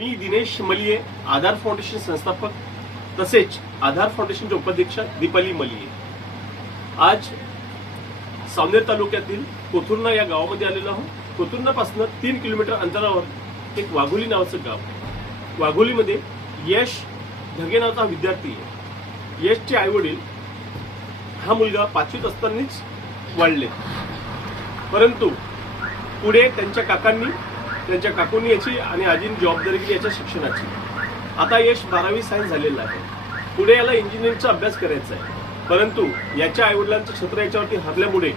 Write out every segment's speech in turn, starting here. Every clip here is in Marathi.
मी दिनेश मलिये, आधार फाउंडेशन संस्थापक तसेच आधार फाउंडेशनचे उपाध्यक्ष दीपाली मलिये आज सावनेर तालुक्यातील कोथुर्णा या गावामध्ये आलेलो आहोत। कोथुर्णापासून 3 किलोमीटर अंतरावर एक वाघोली नावाचं गाव आहे। वाघोलीमध्ये यश ढगे नावाचा विद्यार्थी आहे। यशचे आई वडील हा मुलगा 5वीत असतानाच वाढले, परंतु पुढे त्यांच्या काकूंनी याची आणि आजींनी जबाबदारी घेतली याच्या शिक्षणाची। आता यश 12वी सायन्स झालेला आहे, पुढे याला इंजिनिअरिंगचा अभ्यास करायचा आहे, परंतु याच्या आई वडिलांचं छत्र याच्यावरती हरल्यामुळे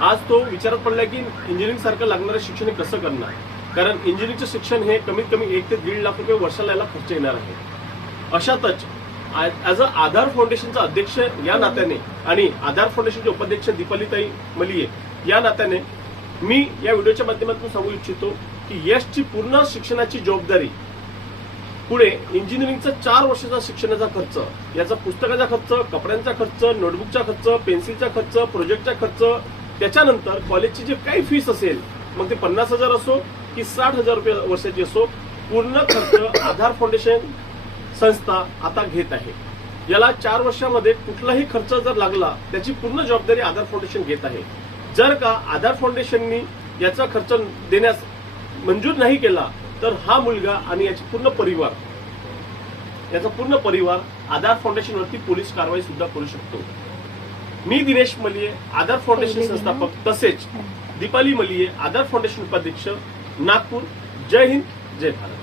आज तो विचारात पडला की इंजिनिअरिंग सारखं लागणारं शिक्षण हे कसं करणार, कारण इंजिनिअरिंगचं शिक्षण हे कमीत कमी 1 ते 1.5 लाख रुपये वर्षाला याला खर्च येणार आहे। अशातच ॲज अ आधार फाउंडेशनचा अध्यक्ष या नात्याने आणि आधार फाउंडेशनचे उपाध्यक्ष दीपालीताई मलिये या नात्याने मी या व्हिडिओच्या माध्यमातून सांगू इच्छितो की यशची पूर्ण शिक्षणाची जबाबदारी पुढे इंजिनिअरिंगचा 4 वर्षाचा शिक्षणाचा खर्च, याचा पुस्तकाचा खर्च, कपड्यांचा खर्च, नोटबुकचा खर्च, पेन्सिलचा खर्च, प्रोजेक्टचा खर्च, त्याच्यानंतर कॉलेजची जी काही फीस असेल, मग ते 50,000 असो की 60,000 रुपये वर्षाची असो, पूर्ण खर्च आधार फाउंडेशन संस्था आता घेत आहे। याला 4 वर्षामध्ये कुठलाही खर्च जर लागला त्याची पूर्ण जबाबदारी आधार फाउंडेशन घेत आहे। जर का आधार फाउंडेशननी याचा खर्च देण्यास मंजूर नाही केला तर हा मुलगा आणि याचा पूर्ण परिवार आधार फाउंडेशनवरती पोलीस कारवाई सुद्धा करू शकतो। मी दिनेश मलिये, आधार फाउंडेशन संस्थापक तसेच दीपाली मलिये, आधार फाउंडेशन उपाध्यक्ष, नागपूर। जय हिंद, जय भारत।